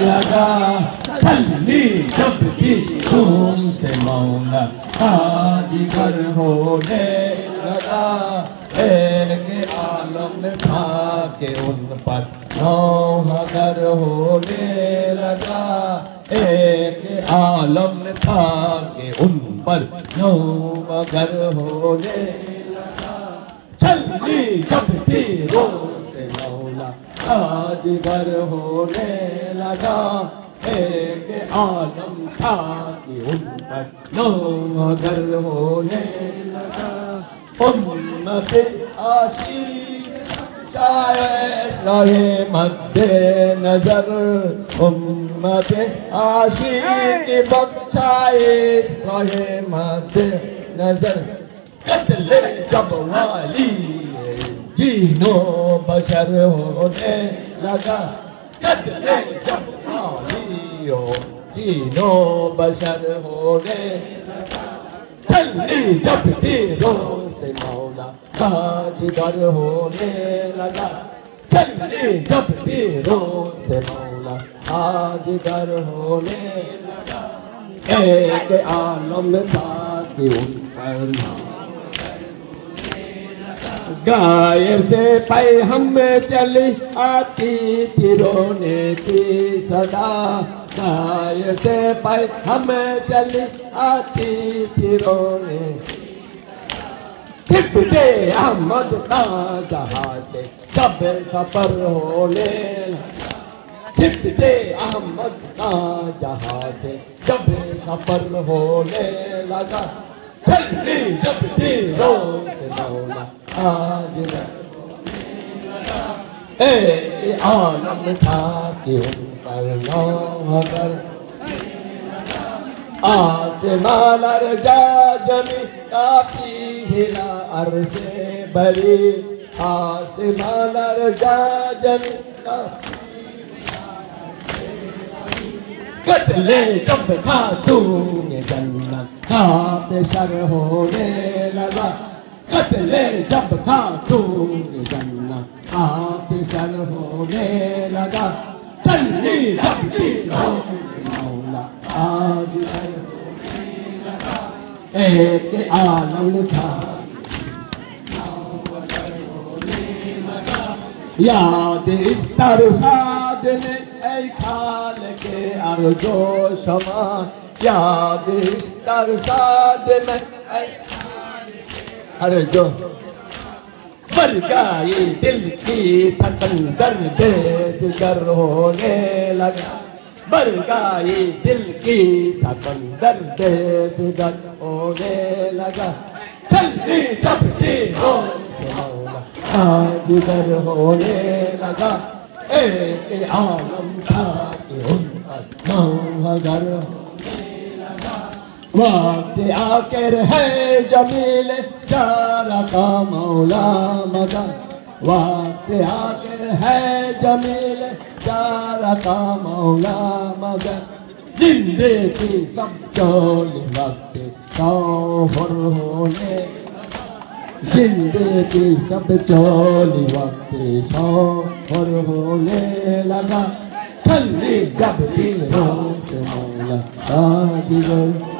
لگا چلی جب بھی خون سے مولا آج گر ہونے لگا ایک عالم تھا کہ ان پر نوح گر ہونے لگا ایک عالم تھا کہ ان پر نوح گر ہونے لگا چلی جب بھی روز مولا آج گر ہونے لگا ایک عالم تھا کہ ان پر نوح گر ہونے لگا امت عاشق شاہ مد نظر امت عاشق بخشائش شاہ مد نظر قتل جب والی جین و بشر ہونے لگا قتل جب والی جین و بشر ہونے لگا چلی جب تیروں سے مولا آج گر ہونے لگا چلی جب تیروں سے مولا آج گر ہونے لگا ایک عالم تھا کہ ان پر غائب سے پیغام چلی آتی تھی رونے کی صدا غائب سے پیغام چلی آتی تھی رونے صفت احمد کا جہاں سے جب خبر ہونے لگا صفت احمد کا جہاں سے جب خبر ہونے لگا چلی جب تیروں سے مولا آج ایک عالم تھا کہ ان پر نوح گر آسمان ارجا جمی کافی ہلا عرش بری آسمان ارجا جمی کافی قتل جب تھا دون جنت ہاتھ شر ہونے لگا قتل جب تھا دون جنت ہاتھ شر ہونے لگا چلی جب تیروں سے مولا آج گر ہونے لگا ایک عالم تھا یاد اس ترساد میں اے کھال کے ارض و شما یاد اس ترساد میں اے ارض و بر گئی دل کی تھکن درد جگر ہونے لگا بر گئی دل کی تھکن درد جگر ہونے لگا چلی جب تیروں سے مولا آج گر ہونے لگا ایک عالم تھا کہ ان پر نوح گر ہونے لگا وقت آخر ہے جمیل جارہ کا مولا مگر وقت آخر ہے جمیل جارہ کا مولا مگر زندگی سب چول وقت کافر ہونے زندگی سب چولی وقت کافر ہونے لگا چلی جب تیروں سے مولا آج گر